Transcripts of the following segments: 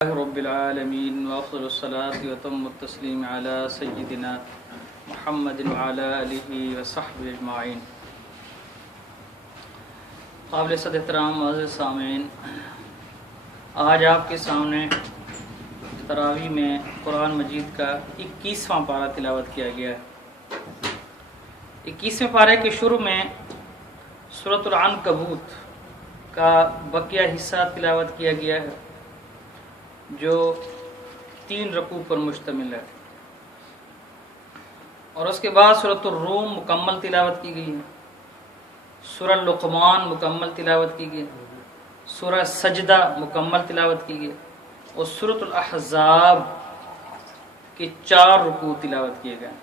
رب العالمين وافضل الصلاة وتم التسليم على سيدنا محمد وعلى آله وصحبه اجمعین۔ قابل صد احترام معزز سامعین، آج آپ کے سامنے تراویح میں قرآن مجید کا 21واں پارہ تلاوت کیا گیا ہے۔ 21ویں پارے کے شروع میں سورۃ العنکبوت کا بقیہ حصہ تلاوت کیا گیا ہے جو 3 رکوع پر مشتمل ہے، اور اس کے بعد سورۃ الروم مکمل تلاوت کی گئی ہے، سورہ لقمان مکمل تلاوت کی گئی، سورہ سجدہ مکمل تلاوت کی گئی، اور سورۃ الاحزاب کے 4 رکوع تلاوت کیے گئے۔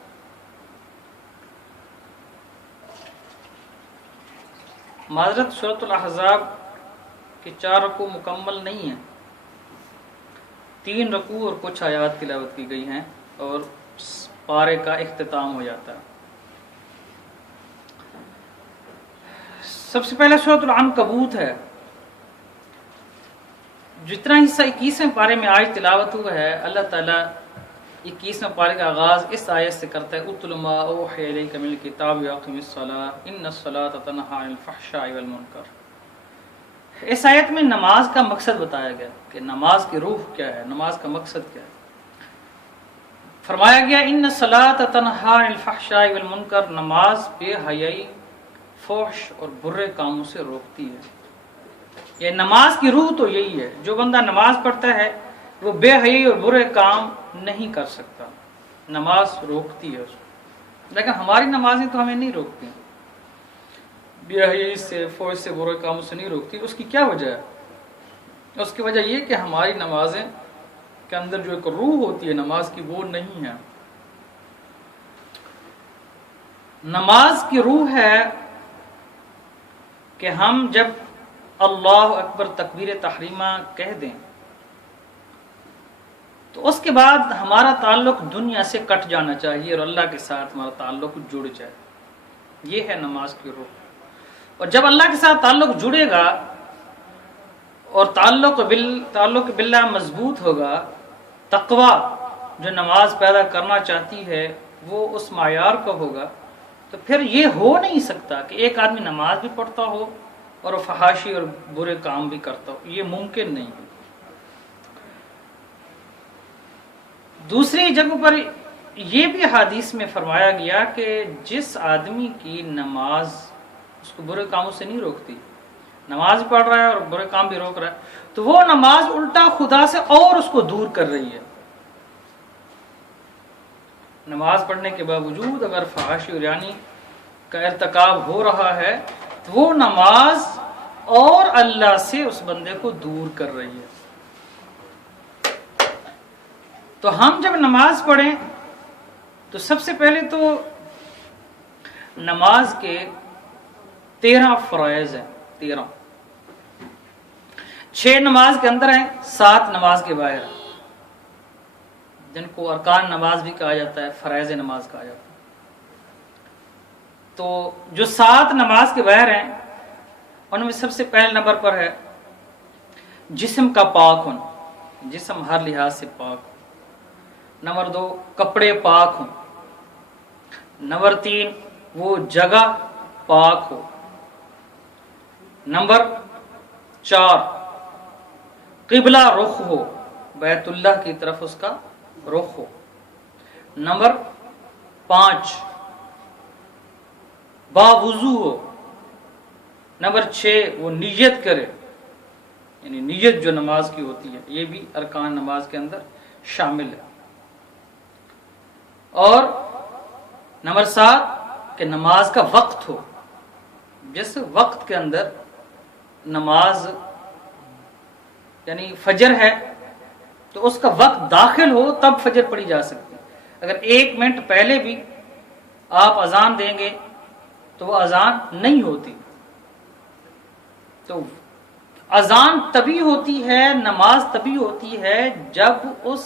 معذرت، سورۃ الاحزاب کے 4 رکوع مکمل نہیں ہیں، 3 رکوع اور کچھ آیات تلاوت کی گئی ہیں اور پارے کا اختتام ہو جاتا ہے۔ سب سے پہلے سورۃ العنکبوت ہے۔ جتنا حصہ 21ویں پارے میں آج تلاوت ہوا ہے، اللہ تعالیٰ 21ویں پارے کا آغاز اس آیت سے کرتا ہے، اتل ما اوحی الیک من الکتاب واقم الصلاۃ ان الصلاۃ تنہی عن الفحشاء والمنکر۔ اس آیت میں نماز کا مقصد بتایا گیا کہ نماز کی روح کیا ہے، نماز کا مقصد کیا ہے۔ فرمایا گیا ان الصلاۃ تنہی عن الفحشاء والمنکر، نماز بے حیائی، فحش اور برے کاموں سے روکتی ہے۔ یہ نماز کی روح تو یہی ہے، جو بندہ نماز پڑھتا ہے وہ بے حیائی اور برے کام نہیں کر سکتا، نماز روکتی ہے اس کو۔ لیکن ہماری نمازیں تو ہمیں نہیں روکتی، بے حیائی سے، فحش سے، برے کاموں سے نہیں روکتی۔ اس کی کیا وجہ ہے؟ اس کی وجہ یہ کہ ہماری نمازیں کے اندر جو ایک روح ہوتی ہے نماز کی، وہ نہیں ہے۔ نماز کی روح ہے کہ ہم جب اللہ اکبر تکبیر تحریمہ کہہ دیں تو اس کے بعد ہمارا تعلق دنیا سے کٹ جانا چاہیے اور اللہ کے ساتھ ہمارا تعلق جڑ جائے۔ یہ ہے نماز کی روح۔ اور جب اللہ کے ساتھ تعلق جڑے گا اور تعلق باللہ مضبوط ہوگا، تقوی جو نماز پیدا کرنا چاہتی ہے وہ اس معیار کا ہوگا، تو پھر یہ ہو نہیں سکتا کہ ایک آدمی نماز بھی پڑھتا ہو اور فحاشی اور برے کام بھی کرتا ہو، یہ ممکن نہیں ہے۔ دوسری جگہ پر یہ بھی حدیث میں فرمایا گیا کہ جس آدمی کی نماز اس کو برے کاموں سے نہیں روکتی، نماز پڑھ رہا ہے اور برے کام بھی روک رہا ہے، تو وہ نماز الٹا خدا سے اور اس کو دور کر رہی ہے۔ نماز پڑھنے کے باوجود اگر فحاشی اور یعنی کا ارتکاب ہو رہا ہے تو وہ نماز اور اللہ سے اس بندے کو دور کر رہی ہے۔ تو ہم جب نماز پڑھیں تو سب سے پہلے تو نماز کے 13 فرائض ہیں، 13 6 نماز کے اندر ہیں، 7 نماز کے باہر ہیں، جن کو ارکان نماز بھی کہا جاتا ہے، فرائض نماز کہا جاتا ہے۔ تو جو 7 نماز کے باہر ہیں ان میں سب سے پہلے نمبر پر ہے جسم کا پاک ہونا، جسم ہر لحاظ سے پاک ہو۔ نمبر 2 کپڑے پاک ہوں۔ نمبر 3 وہ جگہ پاک ہو۔ نمبر 4 قبلہ رخ ہو، بیت اللہ کی طرف اس کا رخ ہو۔ نمبر 5 باوضو ہو۔ نمبر 6 وہ نیت کرے، یعنی نیت جو نماز کی ہوتی ہے، یہ بھی ارکان نماز کے اندر شامل ہے۔ اور نمبر 7 کہ نماز کا وقت ہو، جس وقت کے اندر نماز یعنی فجر ہے تو اس کا وقت داخل ہو تب فجر پڑھی جا سکتی ہے۔ اگر 1 منٹ پہلے بھی آپ اذان دیں گے تو وہ اذان نہیں ہوتی۔ تو اذان تبھی ہوتی ہے، نماز تبھی ہوتی ہے جب اس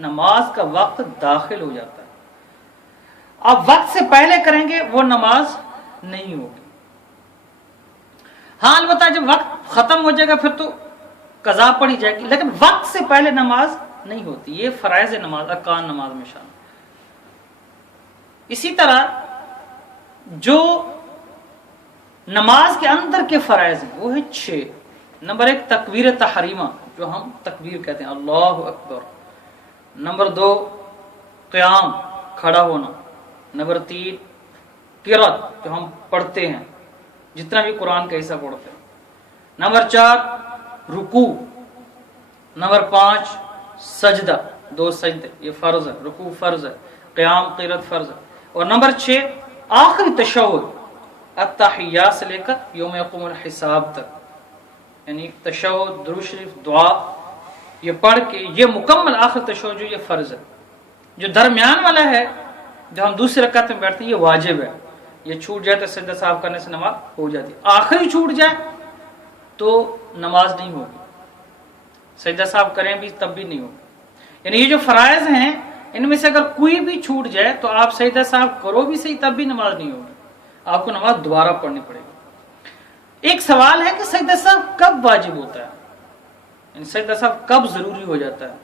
نماز کا وقت داخل ہو جاتا ہے۔ آپ وقت سے پہلے کریں گے وہ نماز نہیں ہوگی۔ ہاں البتہ جب وقت ختم ہو جائے گا پھر تو قضا پڑھی جائے گی، لیکن وقت سے پہلے نماز نہیں ہوتی. یہ فرائض نماز، ارکان نماز میں شامل. اسی طرح جو نماز کے اندر کے فرائض ہیں وہ ہیں 6. نمبر 1 تکبیر تحریمہ، جو ہم تکبیر کہتے ہیں، اللہ اکبر. نمبر 2 قیام، کھڑا ہونا. نمبر 3 قرات، جو ہم پڑھتے ہیں، جتنا بھی قرآن کا حصہ پڑھتے ہیں. نمبر 4 رکوع. نمبر 5 سجدہ، 2 سجدے، یہ فرض ہے. رکوع فرض ہے، قیام قرات فرض ہے. اور نمبر 6 آخری تشہد، التحیات سے لے کر یوم یقوم الحساب تک، یعنی تشہد، درود شریف، دعا، یہ پڑھ کے یہ مکمل آخر تشہد جو یہ فرض ہے. جو درمیان والا ہے، جو ہم دوسری رکعت میں بیٹھتے ہیں، یہ واجب ہے. یہ چھوٹ جائے تو سجدہ صاحب کرنے سے نماز ہو جاتی ہے. آخری چھوٹ جائے تو نماز نہیں ہوگی، سجدہ صاحب کریں بھی تب بھی نہیں ہوگی. یعنی یہ جو فرائض ہیں ان میں سے اگر کوئی بھی چھوٹ جائے تو آپ سجدہ صاحب کرو بھی صحیح تب بھی نماز نہیں ہوگی، آپ کو نماز دوبارہ پڑھنی پڑے گی. ایک سوال ہے کہ سجدہ صاحب کب واجب ہوتا ہے، یعنی سجدہ صاحب کب ضروری ہو جاتا ہے.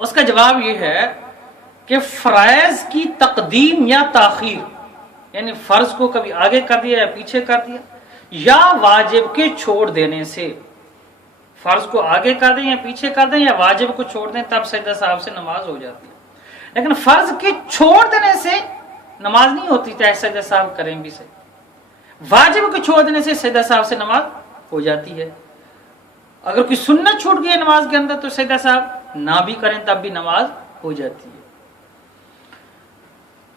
اس کا جواب یہ ہے کہ فرائض کی تقدیم یا تاخیر، یعنی فرض کو کبھی آگے کر دیا یا پیچھے کر دیا، یا واجب کے چھوڑ دینے سے. فرض کو آگے کر دیں یا پیچھے کر دیں یا واجب کو چھوڑ دیں تب سجدہ صاحب سے نماز ہو جاتی ہے. لیکن فرض کے چھوڑ دینے سے نماز نہیں ہوتی، چاہے سجدہ صاحب کریں بھی صحیح. واجب کو چھوڑ دینے سے سجدہ صاحب سے نماز ہو جاتی ہے. اگر کوئی سنت چھوٹ گئی ہے نماز کے اندر تو سجدہ صاحب نہ بھی کریں تب بھی نماز ہو جاتی ہے.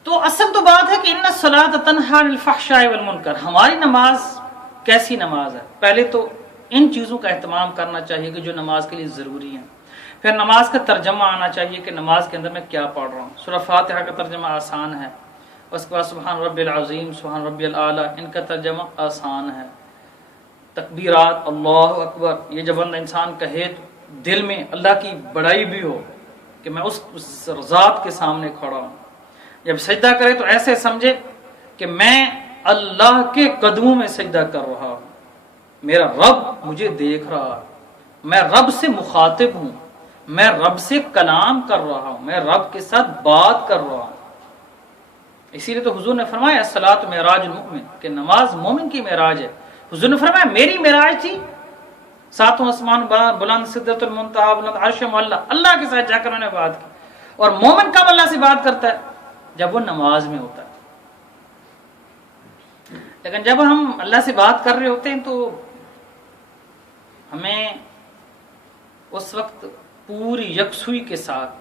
تو اصل تو بات ہے کہ ان الصلاۃ تنہی عن الفحشاء والمنکر، ہماری نماز کیسی نماز ہے. پہلے تو ان چیزوں کا اہتمام کرنا چاہیے کہ جو نماز کے لیے ضروری ہیں. پھر نماز کا ترجمہ آنا چاہیے کہ نماز کے اندر میں کیا پڑھ رہا ہوں. سورہ فاتحہ کا ترجمہ آسان ہے، اس کے بعد سبحان ربی العظیم، سبحان ربی الاعلیٰ، ان کا ترجمہ آسان ہے. تکبیرات، اللہ اکبر، یہ جب بندہ انسان کہے تو دل میں اللہ کی بڑائی بھی ہو کہ میں اس ذات کے سامنے کھڑا ہوں. جب سجدہ کرے تو ایسے سمجھے کہ میں اللہ کے قدموں میں سجدہ کر رہا ہوں، میرا رب مجھے دیکھ رہا ہے، میں رب سے مخاطب ہوں، میں رب سے کلام کر رہا ہوں، میں رب کے ساتھ بات کر رہا ہوں. اسی لیے تو حضور نے فرمایا الصلاۃ معراج المؤمن، کہ نماز مومن کی معراج ہے. حضور نے فرمایا میری معراج تھی 7واں آسمان بلند، سدرۃ المنتہا بلند، عرش معلی، اللہ کے ساتھ جا کر میں نے بات کی. اور مومن کب اللہ سے بات کرتا ہے؟ جب وہ نماز میں ہوتا ہے. لیکن جب ہم اللہ سے بات کر رہے ہوتے ہیں تو ہمیں اس وقت پوری یکسوئی کے ساتھ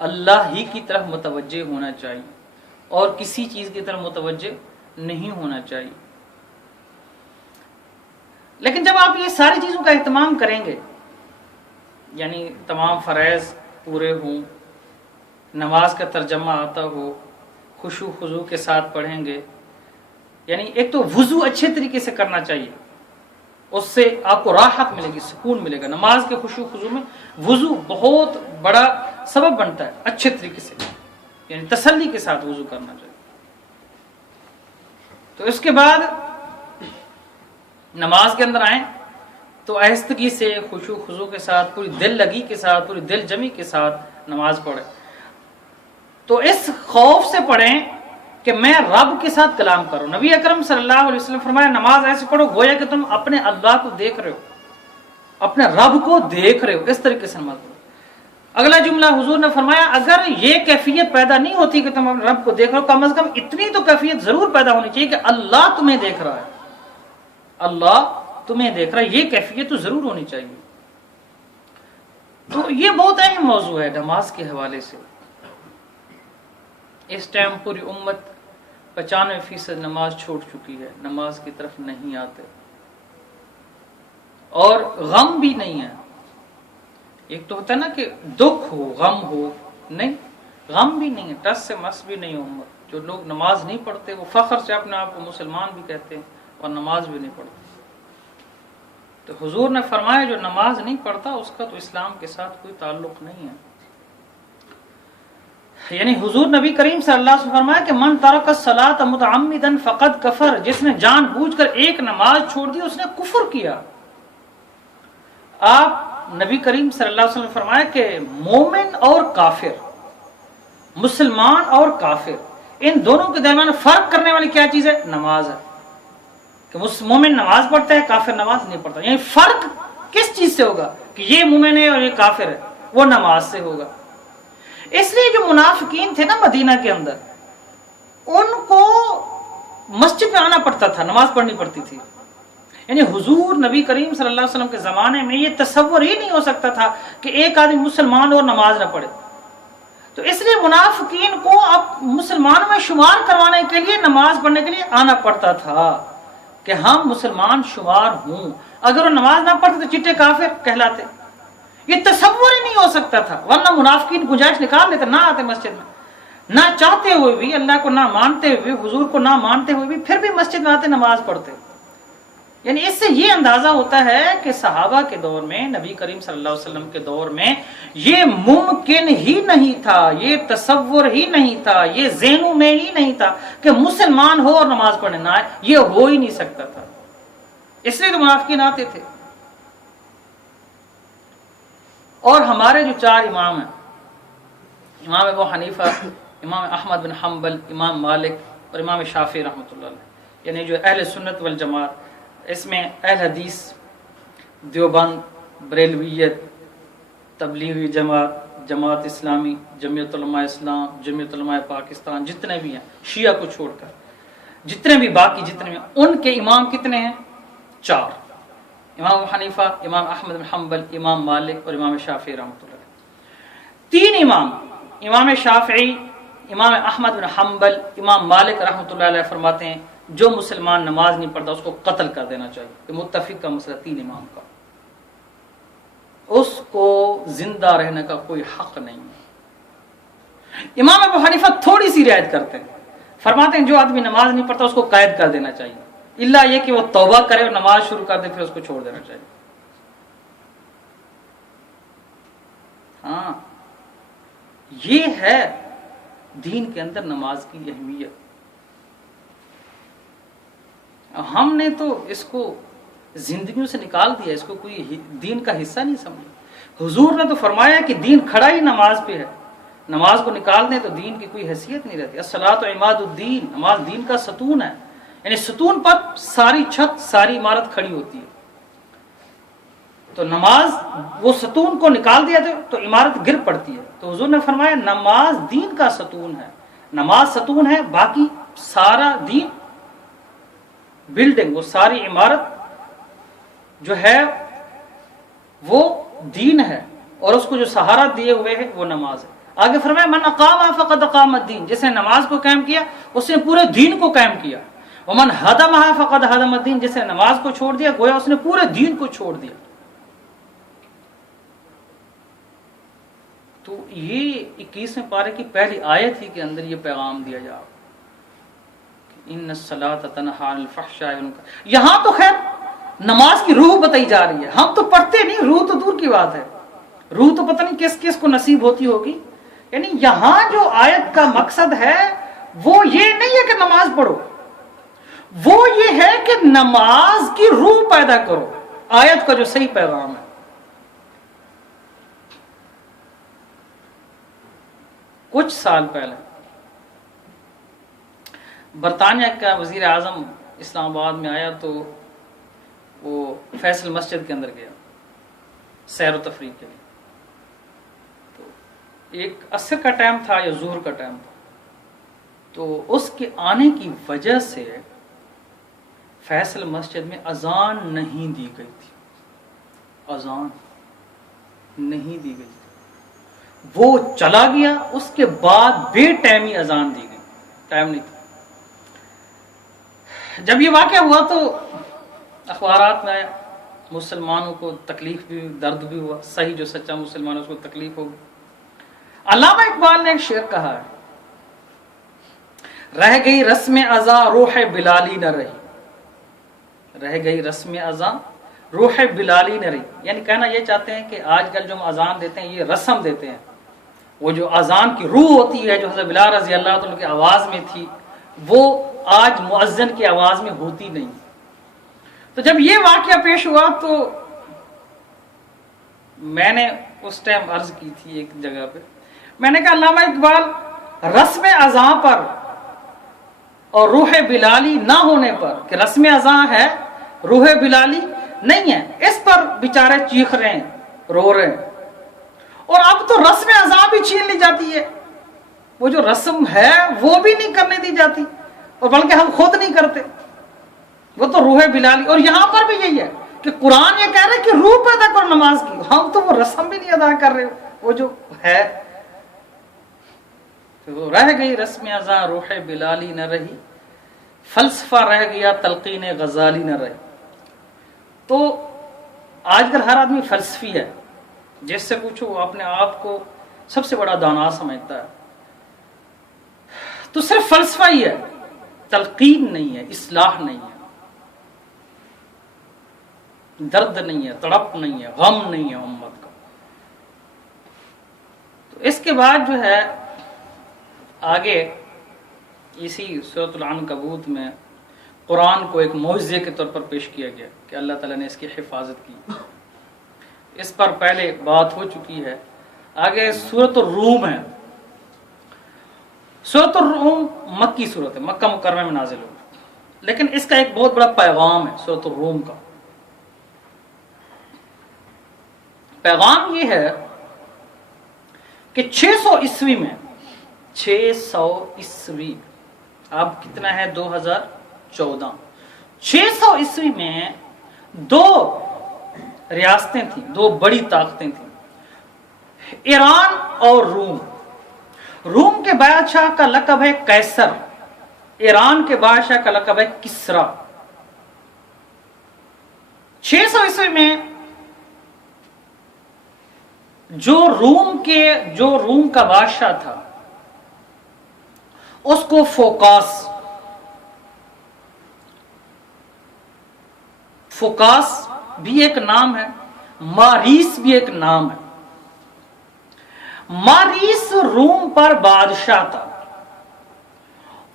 اللہ ہی کی طرف متوجہ ہونا چاہیے اور کسی چیز کی طرف متوجہ نہیں ہونا چاہیے. لیکن جب آپ یہ ساری چیزوں کا اہتمام کریں گے، یعنی تمام فرائض پورے ہوں، نماز کا ترجمہ آتا ہو، خشوع خضوع کے ساتھ پڑھیں گے، یعنی ایک تو وضو اچھے طریقے سے کرنا چاہیے، اس سے آپ کو راحت ملے گی، سکون ملے گا. نماز کے خشوع خضوع میں وضو بہت بڑا سبب بنتا ہے. اچھے طریقے سے یعنی تسلی کے ساتھ وضو کرنا چاہیے. تو اس کے بعد نماز کے اندر آئیں تو آہستگی سے خشوع خضوع کے ساتھ، پوری دل لگی کے ساتھ، پوری دل جمی کے ساتھ نماز پڑھیں. تو اس خوف سے پڑھیں کہ میں رب کے ساتھ کلام کروں. نبی اکرم صلی اللہ علیہ وسلم فرمایا نماز ایسے پڑھو گویا کہ تم اپنے اللہ کو دیکھ رہے ہو، اپنے رب کو دیکھ رہے ہو. اس طریقے سے نماز پڑھو. اگلا جملہ حضور نے فرمایا اگر یہ کیفیت پیدا نہیں ہوتی کہ تم اپنے رب کو دیکھ رہے ہو، کم از کم اتنی تو کیفیت ضرور پیدا ہونی چاہیے کہ اللہ تمہیں دیکھ رہا ہے، اللہ تمہیں دیکھ رہا ہے. یہ کیفیت تو ضرور ہونی چاہیے. تو یہ بہت اہم موضوع ہے نماز کے حوالے سے. اس ٹائم پوری امت 95% نماز چھوڑ چکی ہے، نماز کی طرف نہیں آتے اور غم بھی نہیں ہے. ایک تو ہوتا ہے نا کہ دکھ ہو، غم ہو، نہیں غم بھی نہیں ہے، ٹس سے مس بھی نہیں ہو امت. جو لوگ نماز نہیں پڑھتے وہ فخر سے اپنے آپ کو مسلمان بھی کہتے ہیں اور نماز بھی نہیں پڑھتے. تو حضور نے فرمایا جو نماز نہیں پڑھتا اس کا تو اسلام کے ساتھ کوئی تعلق نہیں ہے. یعنی حضور نبی کریم صلی اللہ علیہ وسلم فرمایا کہ من ترک الصلاۃ متعمدا فقد کفر، جس نے جان بوجھ کر ایک نماز چھوڑ دی اس نے کفر کیا. آپ نبی کریم صلی اللہ علیہ وسلم نے فرمایا کہ مومن اور کافر، مسلمان اور کافر، ان دونوں کے درمیان فرق کرنے والی کیا چیز ہے؟ نماز ہے. کہ مومن نماز پڑھتا ہے، کافر نماز نہیں پڑھتا. یعنی فرق کس چیز سے ہوگا کہ یہ مومن ہے اور یہ کافر ہے؟ وہ نماز سے ہوگا. اس لیے جو منافقین تھے نا مدینہ کے اندر، ان کو مسجد میں آنا پڑتا تھا، نماز پڑھنی پڑتی تھی. یعنی حضور نبی کریم صلی اللہ علیہ وسلم کے زمانے میں یہ تصور ہی نہیں ہو سکتا تھا کہ ایک آدمی مسلمان اور نماز نہ پڑھے. تو اس لیے منافقین کو اب مسلمانوں میں شمار کروانے کے لیے نماز پڑھنے کے لیے آنا پڑتا تھا کہ ہم مسلمان شمار ہوں. اگر وہ نماز نہ پڑھتے تو چٹے کافر کہلاتے. یہ تصور ہی نہیں ہو سکتا تھا، ورنہ منافقین گنجائش نکال لیتے، نہ آتے مسجد میں، نہ چاہتے ہوئے بھی، اللہ کو نہ مانتے ہوئے، حضور کو نہ مانتے ہوئے بھی پھر بھی مسجد میں آتے، نماز پڑھتے. یعنی اس سے یہ اندازہ ہوتا ہے کہ صحابہ کے دور میں، نبی کریم صلی اللہ علیہ وسلم کے دور میں یہ ممکن ہی نہیں تھا، یہ تصور ہی نہیں تھا، یہ ذہنوں میں ہی نہیں تھا کہ مسلمان ہو اور نماز پڑھنے نہ آئے. یہ ہو ہی نہیں سکتا تھا. اس لیے تو منافقین آتے تھے. اور ہمارے جو چار امام ہیں، امام ابو حنیفہ، امام احمد بن حنبل، امام مالک اور امام شافعی رحمۃ اللہ علیہ، یعنی جو اہل سنت والجماعت، اس میں اہل حدیث، دیوبند، بریلویت، تبلیغی جماعت، جماعت اسلامی، جمعیت علماء اسلام، جمعیت علماء پاکستان، جتنے بھی ہیں شیعہ کو چھوڑ کر، جتنے بھی باقی جتنے بھی، ان کے امام کتنے ہیں؟ چار. امام ابو حنیفہ، امام احمد بن حنبل، امام مالک اور امام شافعی رحمۃ اللہ علیہ. تین امام، امام شافعی، امام احمد بن حنبل، امام مالک رحمۃ اللہ علیہ فرماتے ہیں جو مسلمان نماز نہیں پڑھتا اس کو قتل کر دینا چاہیے. یہ متفق کا مسئلہ تین امام کا، اس کو زندہ رہنے کا کوئی حق نہیں ہے. امام ابو حنیفہ تھوڑی سی رعایت کرتے ہیں، فرماتے ہیں جو آدمی نماز نہیں پڑھتا اس کو قید کر دینا چاہیے، الا یہ کہ وہ توبہ کرے اور نماز شروع کر دے، پھر اس کو چھوڑ دینا چاہیے. ہاں، یہ ہے دین کے اندر نماز کی اہمیت. ہم نے تو اس کو زندگیوں سے نکال دیا، اس کو کوئی دین کا حصہ نہیں سمجھا. حضور نے تو فرمایا کہ دین کھڑا ہی نماز پہ ہے، نماز کو نکال دیں تو دین کی کوئی حیثیت نہیں رہتی. الصلاۃ عماد الدین، نماز دین کا ستون ہے. یعنی ستون پر ساری چھت، ساری عمارت کھڑی ہوتی ہے. تو نماز، وہ ستون کو نکال دیا تو عمارت گر پڑتی ہے. تو حضور نے فرمایا نماز دین کا ستون ہے، نماز ستون ہے، باقی سارا دین، بلڈنگ، وہ ساری عمارت جو ہے وہ دین ہے، اور اس کو جو سہارا دیے ہوئے ہے وہ نماز ہے. آگے فرمایا من اقام فقد اقام الدین، جس نے نماز کو قائم کیا اس نے پورے دین کو قائم کیا. ومن ہدمها فقد ہدم الدین، جس نے نماز کو چھوڑ دیا گویا اس نے پورے دین کو چھوڑ دیا. تو یہ 21ویں پارے کی پہلی آیت ہی کے اندر یہ پیغام دیا جا، ان الصلاۃ تنہی عن الفحشاء والمنکر. یہاں تو خیر نماز کی روح بتائی جا رہی ہے، ہم تو پڑھتے نہیں، روح تو دور کی بات ہے، روح تو پتہ نہیں کس کس کو نصیب ہوتی ہوگی. یعنی یہاں جو آیت کا مقصد ہے وہ یہ نہیں ہے کہ نماز پڑھو، وہ یہ ہے کہ نماز کی روح پیدا کرو. آیت کا جو صحیح پیغام ہے. کچھ سال پہلے برطانیہ کا وزیر اعظم اسلام آباد میں آیا تو وہ فیصل مسجد کے اندر گیا سیر و تفریح کے لیے. تو ایک عصر کا ٹائم تھا یا ظہر کا ٹائم تھا، تو اس کے آنے کی وجہ سے فیصل مسجد میں اذان نہیں دی گئی تھی، اذان نہیں دی گئی تھی. وہ چلا گیا، اس کے بعد بے ٹائمی اذان دی گئی، ٹائم نہیں تھا. جب یہ واقعہ ہوا تو اخبارات میں آیا، مسلمانوں کو تکلیف بھی، درد بھی ہوا. صحیح جو سچا مسلمان ہے اس کو تکلیف ہوگی. علامہ اقبال نے ایک شعر کہا ہے، رہ گئی رسم ازاں روح بلالی نہ رہی، رہ گئی رسم ازاں روح بلالی نہ رہی. یعنی کہنا یہ چاہتے ہیں کہ آج کل جو ہم اذان دیتے ہیں یہ رسم دیتے ہیں، وہ جو اذان کی روح ہوتی ہے جو حضرت بلال رضی اللہ عنہ کی آواز میں تھی وہ آج مؤذن کی آواز میں ہوتی نہیں. تو جب یہ واقعہ پیش ہوا تو میں نے اس ٹائم عرض کی تھی ایک جگہ پہ، میں نے کہا علامہ اقبال رسم ازاں پر اور روح بلالی نہ ہونے پر، کہ رسم ازاں ہے روح بلالی نہیں ہے، اس پر بیچارے چیخ رہے ہیں، رو رہے ہیں، اور اب تو رسم ازاں بھی چھین لی جاتی ہے، وہ جو رسم ہے وہ بھی نہیں کرنے دی جاتی، اور بلکہ ہم خود نہیں کرتے، وہ تو روح بلالی۔ اور یہاں پر بھی یہی ہے کہ قرآن یہ کہہ رہا ہے کہ روح پیدا کرو نماز کی، ہم تو وہ رسم بھی نہیں ادا کر رہے، وہ جو ہے تو رہ گئی رسم ازاں روح بلالی نہ رہی، فلسفہ رہ گیا تلقین غزالی نہ رہی۔ تو آج کل ہر آدمی فلسفی ہے، جس سے پوچھو وہ اپنے آپ کو سب سے بڑا دانا سمجھتا ہے، تو صرف فلسفہ ہی ہے، تلقین نہیں ہے، اصلاح نہیں ہے، درد نہیں ہے، تڑپ نہیں ہے، غم نہیں ہے امت کا۔ تو اس کے بعد جو ہے آگے اسی سورۃ العنکبوت میں قرآن کو ایک معجزے کے طور پر پیش کیا گیا کہ اللہ تعالیٰ نے اس کی حفاظت کی، اس پر پہلے بات ہو چکی ہے۔ آگے سورۃ الروم ہے، سورۃ الروم مکی سورت ہے، مکہ مکرمہ میں نازل ہوئی، لیکن اس کا ایک بہت بڑا پیغام ہے سورۃ الروم کا۔ پیغام یہ ہے کہ 600 عیسوی میں، 600 عیسوی، اب کتنا ہے 2014، 600 عیسوی میں دو ریاستیں تھیں، دو بڑی طاقتیں تھیں، ایران اور روم۔ روم کے بادشاہ کا لقب ہے قیصر، ایران کے بادشاہ کا لقب ہے کسرا۔ 600 عیسوی میں جو روم کا بادشاہ تھا اس کو فوکاس بھی ایک نام ہے، ماریس بھی ایک نام ہے۔ ماریس روم پر بادشاہ تھا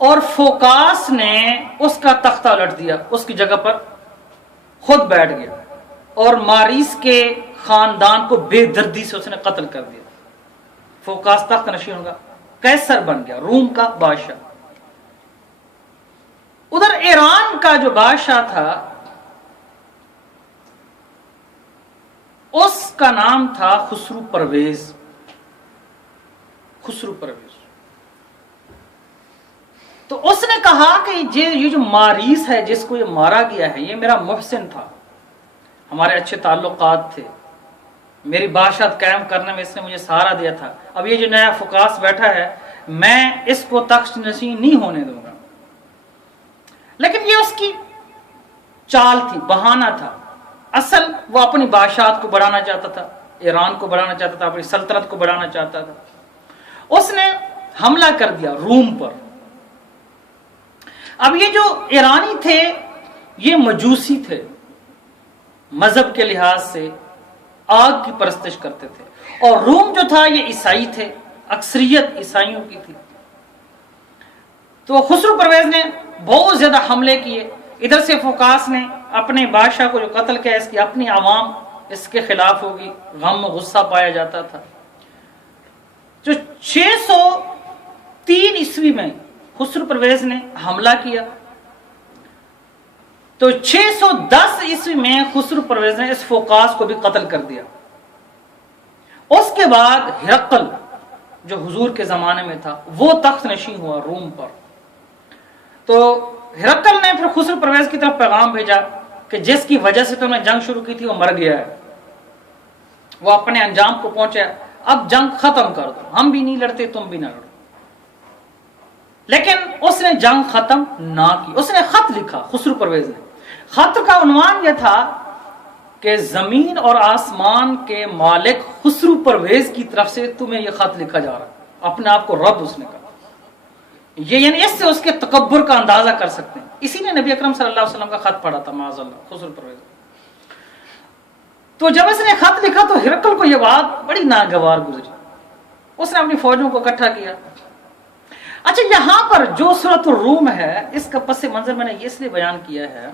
اور فوکاس نے اس کا تختہ الٹ دیا، اس کی جگہ پر خود بیٹھ گیا اور ماریس کے خاندان کو بے دردی سے اس نے قتل کر دیا۔ فوکاس تخت نشین ہوگا، قیصر بن گیا، روم کا بادشاہ۔ ادھر ایران کا جو بادشاہ تھا اس کا نام تھا خسرو پرویز۔ خسرو پرویز تو اس نے کہا کہ یہ جو ماریس ہے جس کو یہ مارا گیا ہے یہ میرا محسن تھا، ہمارے اچھے تعلقات تھے، میری بادشاہت قائم کرنے میں اس نے مجھے سہارا دیا تھا، اب یہ جو نیا فوکاس بیٹھا ہے میں اس کو تخت نشین نہیں ہونے دوں گا۔ لیکن یہ اس کی چال تھی، بہانہ تھا، اصل وہ اپنی بادشاہت کو بڑھانا چاہتا تھا، ایران کو بڑھانا چاہتا تھا، اپنی سلطنت کو بڑھانا چاہتا تھا۔ اس نے حملہ کر دیا روم پر۔ اب یہ جو ایرانی تھے یہ مجوسی تھے، مذہب کے لحاظ سے آگ کی پرستش کرتے تھے، اور روم جو تھا یہ عیسائی تھے، اکثریت عیسائیوں کی تھی۔ تو خسرو پرویز نے بہت زیادہ حملے کیے، ادھر سے فوکاس نے اپنے بادشاہ کو جو قتل کیا، اس کی اپنی عوام اس کے خلاف ہوگی، غم و غصہ پایا جاتا تھا۔ جو 603 عیسوی میں خسرو پرویز نے حملہ کیا، تو 610 عیسوی میں خسرو پرویز نے اس فوکاس کو بھی قتل کر دیا۔ اس کے بعد ہرقل جو حضور کے زمانے میں تھا وہ تخت نشین ہوا روم پر۔ تو ہرقل نے پھر خسرو پرویز کی طرف پیغام بھیجا کہ جس کی وجہ سے تم نے جنگ شروع کی تھی وہ مر گیا ہے، وہ اپنے انجام کو پہنچا، اب جنگ ختم کر دو، ہم بھی نہیں لڑتے تم بھی نہ لڑو۔ لیکن اس نے جنگ ختم نہ کی، اس نے خط لکھا، خسرو پرویز نے۔ خط کا عنوان یہ تھا کہ زمین اور آسمان کے مالک خسرو پرویز کی طرف سے تمہیں یہ خط لکھا جا رہا ہے، اپنے آپ کو رب اس نے کہا۔ یہ یعنی اس سے اس کے تکبر کا اندازہ کر سکتے ہیں۔ اسی نے نبی اکرم صلی اللہ علیہ وسلم کا خط پڑھا تھا معاذ اللہ خسرو پرویز۔ تو جب اس نے خط لکھا تو ہرقل کو یہ بات بڑی ناگوار گزری، اس نے اپنی فوجوں کو اکٹھا کیا۔ اچھا، یہاں پر جو سورۃ الروم ہے اس کا پس منظر میں نے اس لیے بیان کیا ہے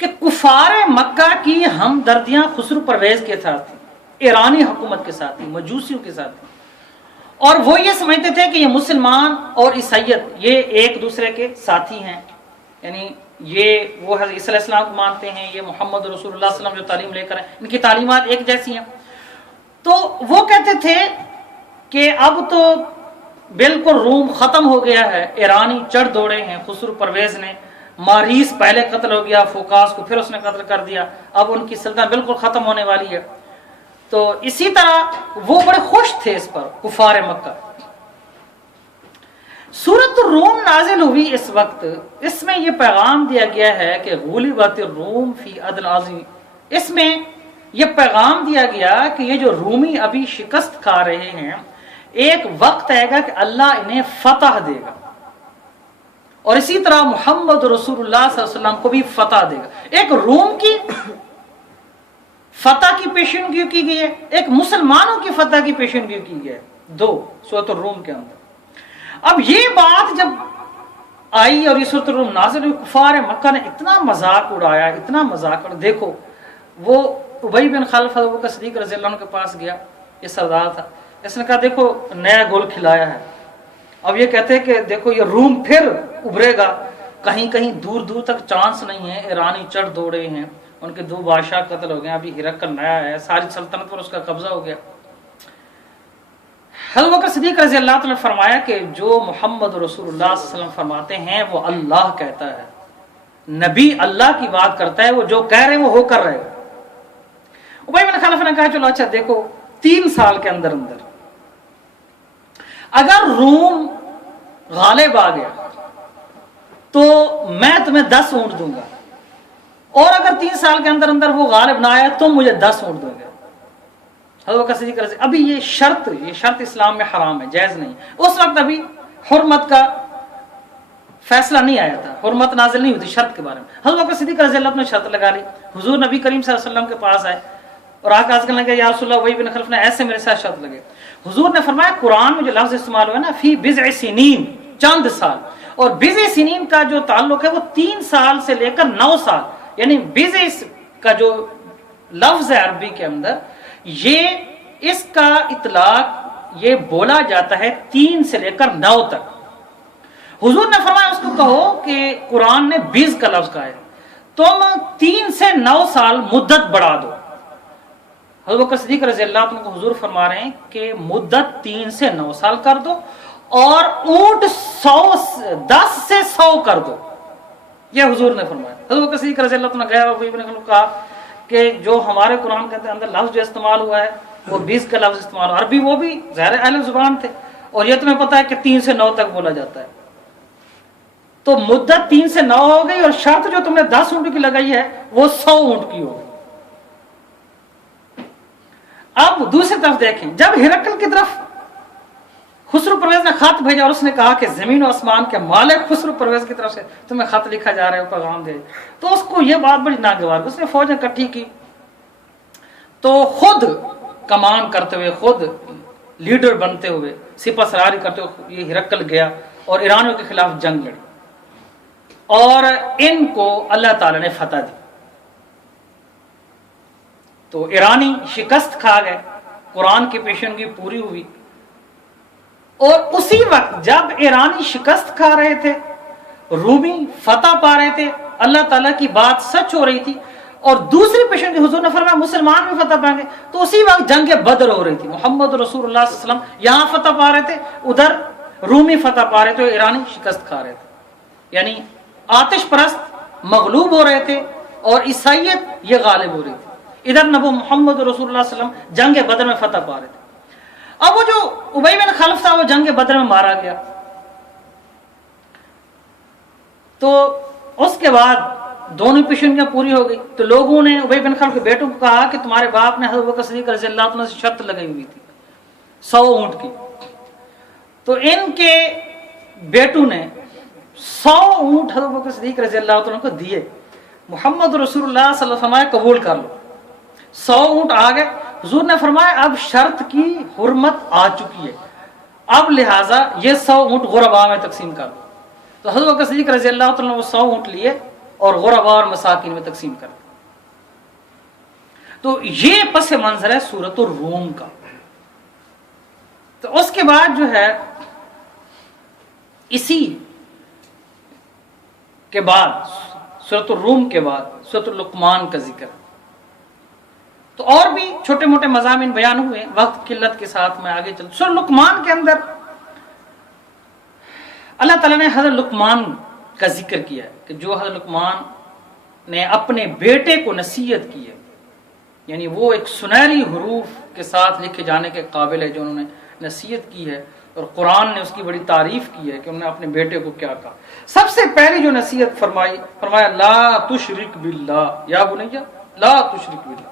کہ کفار مکہ کی ہمدردیاں خسرو پرویز کے ساتھ تھیں، ایرانی حکومت کے ساتھ تھیں، مجوسیوں کے ساتھ تھیں، اور وہ یہ سمجھتے تھے کہ یہ مسلمان اور عیسائیت یہ ایک دوسرے کے ساتھی ہیں، یعنی یہ وہ حضرت عیسیٰ علیہ السلام کو مانتے ہیں، یہ محمد رسول اللہ صلی اللہ علیہ وسلم جو تعلیم لے کر ہیں ان کی تعلیمات ایک جیسی ہیں۔ تو وہ کہتے تھے کہ اب تو بالکل روم ختم ہو گیا ہے، ایرانی چڑھ دوڑے ہیں، خسرو پرویز نے ماریس پہلے قتل ہو گیا، فوکاس کو پھر اس نے قتل کر دیا، اب ان کی سلطنت بالکل ختم ہونے والی ہے۔ تو اسی طرح وہ بڑے خوش تھے اس پر کفار مکہ۔ سورۃ الروم نازل ہوئی اس وقت، اس میں یہ پیغام دیا گیا ہے کہ غلبت الروم فی ادنی الارض، اس میں یہ پیغام دیا گیا کہ یہ جو رومی ابھی شکست کھا رہے ہیں، ایک وقت آئے گا کہ اللہ انہیں فتح دے گا، اور اسی طرح محمد رسول اللہ صلی اللہ علیہ وسلم کو بھی فتح دے گا۔ ایک روم کی فتح کی پیشنگوئی کی گئی ہے، ایک مسلمانوں کی فتح کی پیشنگوئی کی گئی ہے، دو سورۃ الروم کے اندر۔ اب یہ بات جب آئی اور یہ سورۃ الروم نازل ہوئی، کفار مکہ نے اتنا مذاق اڑایا، اتنا مذاق اڑایا۔ دیکھو وہ ابی بن خلف ابو بکر صدیق رضی اللہ عنہ کے پاس گیا، یہ سردار تھا، اس نے کہا دیکھو نیا گول کھلایا ہے، اب یہ کہتے ہیں کہ دیکھو یہ روم پھر ابھرے گا، کہیں کہیں دور دور تک چانس نہیں ہے، ایرانی چڑھ دوڑے ہیں، ان کے 2 بادشاہ قتل ہو گئے، ابھی ہرقل نیا ہے، ساری سلطنت پر اس کا قبضہ ہو گیا۔ حضرت بکر صدیق رضی اللہ عنہ نے فرمایا کہ جو محمد رسول اللہ صلی اللہ علیہ وسلم فرماتے ہیں وہ اللہ کہتا ہے، نبی اللہ کی بات کرتا ہے، وہ جو کہہ رہے ہیں وہ ہو کر رہے گا۔ ابی بن خلف نے کہا چلو اچھا دیکھو 3 سال کے اندر اگر روم غالب آ گیا تو میں تمہیں 10 اونٹ دوں گا، اور اگر 3 سال کے اندر وہ غالب نہ آیا تو مجھے 10 اونٹ دو گے۔ حضرت بکر صدیق رضی ابھی یہ شرط اسلام میں حرام ہے، جائز نہیں، اس وقت ابھی حرمت کا فیصلہ نہیں آیا تھا، حرمت نازل نہیں ہوئی تھی شرط کے بارے میں۔ حضرت بکر صدیق رضی اللہ عنہ نے شرط لگا لی، حضور نبی کریم صلی اللہ علیہ وسلم کے پاس آئے اور آ کے عرض کرنے لگے یا رسول اللہ، ابی بن خلف نے ایسے میرے ساتھ شرط لگے۔ حضور نے فرمایا قرآن میں جو لفظ استعمال ہوا ہے نا فی بضع سنین، چند سال، اور بضع سنین کا جو تعلق ہے وہ 3 سال سے لے کر 9 سال، یعنی بضع کا جو لفظ ہے عربی کے اندر، یہ اس کا اطلاق یہ بولا جاتا ہے 3 سے لے کر 9 تک۔ حضور نے فرمایا اس کو کہو کہ قرآن نے 20 کا لفظ کہا ہے، تم 3 سے 9 سال مدت بڑھا دو۔ حضرت بکر صدیق رضی اللہ عنہ کو حضور فرما رہے ہیں کہ مدت 3 سے 9 سال کر دو، اور اونٹ 10 سے 100 کر دو، یہ حضور نے فرمایا۔ حضرت بکر صدیق رضی اللہ عنہ گیا اور ابی بن خلف کہا کہ جو ہمارے قرآن کے اندر لفظ جو استعمال ہوا ہے وہ 20 کا لفظ استعمال ہوا، عربی وہ بھی ظاہر اہل زبان تھے، اور یہ تمہیں پتا ہے کہ 3 سے 9 تک بولا جاتا ہے، تو مدت 3 سے 9 ہو گئی، اور شرط جو تم نے 10 اونٹ کی لگائی ہے وہ 100 اونٹ کی ہو گئی۔ اب دوسری طرف دیکھیں، جب ہرقل کی طرف خسرو پرویز نے خط بھیجا اور اس نے کہا کہ زمین و آسمان کے مالک خسرو پرویز کی طرف سے تمہیں خط لکھا جا رہا ہے، پیغام دے، تو اس کو یہ بات بڑی ناگوار، اس نے فوجیں اکٹھی کی، تو خود کمان کرتے ہوئے، خود لیڈر بنتے ہوئے، سپہ سالاری کرتے ہوئے یہ ہرقل گیا اور ایرانیوں کے خلاف جنگ لڑی، اور ان کو اللہ تعالی نے فتح دی۔ تو ایرانی شکست کھا گئے، قرآن کی پیشنگوئی پوری ہوئی، اور اسی وقت جب ایرانی شکست کھا رہے تھے، رومی فتح پا رہے تھے، اللہ تعالیٰ کی بات سچ ہو رہی تھی، اور دوسری پیشنگوئی حضور نے فرمایا مسلمان بھی فتح پائیں گے، تو اسی وقت جنگ بدر ہو رہی تھی، محمد رسول اللہ صلی اللہ علیہ وسلم یہاں فتح پا رہے تھے، ادھر رومی فتح پا رہے تھے، ایرانی شکست کھا رہے تھے، یعنی آتش پرست مغلوب ہو رہے تھے اور عیسائیت یہ غالب ہو رہی تھی، ادھر نبو محمد رسول اللہ صلی اللہ علیہ وسلم جنگ بدر میں فتح پا رہے تھے۔ اب وہ جو ابی بن خلف تھا وہ جنگ بدر میں مارا گیا، تو اس کے بعد دونوں پیشنگوئیاں پوری ہو گئی، تو لوگوں نے ابی بن خلف کے بیٹوں کو کہا کہ تمہارے باپ نے حضرت بکر صدیق رضی اللہ عنہ سے شرط لگائی ہوئی تھی 100 اونٹ کی، تو ان کے بیٹوں نے 100 اونٹ حضرت بکر صدیق رضی اللہ عنہ کو دیے، محمد رسول اللہ صلی اللہ علیہ وسلم قبول کر لو، 100 اونٹ آ گئے۔ حضور نے فرمایا اب شرط کی حرمت آ چکی ہے، اب لہٰذا یہ 100 اونٹ غرباء میں تقسیم کر دو۔ تو حضرت بکر صدیق رضی اللہ عنہ نے وہ 100 اونٹ لیے اور غربا اور مساکین میں تقسیم کر دیا۔ تو یہ پس منظر ہے سورۃ الروم کا۔ تو اس کے بعد جو ہے اسی کے بعد سورۃ الروم کے بعد سورۃ لقمان کا ذکر۔ تو اور بھی چھوٹے موٹے مضامین بیان ہوئے، وقت قلت کے ساتھ میں آگے چلتا۔ سورۃ لقمان کے اندر اللہ تعالیٰ نے حضرت لقمان کا ذکر کیا ہے کہ جو حضرت لقمان نے اپنے بیٹے کو نصیحت کی ہے، یعنی وہ ایک سنہری حروف کے ساتھ لکھے جانے کے قابل ہے جو انہوں نے نصیحت کی ہے، اور قرآن نے اس کی بڑی تعریف کی ہے کہ انہوں نے اپنے بیٹے کو کیا کہا۔ سب سے پہلی جو نصیحت فرمایا لا تشرک باللہ یا بنی لا تشرک باللہ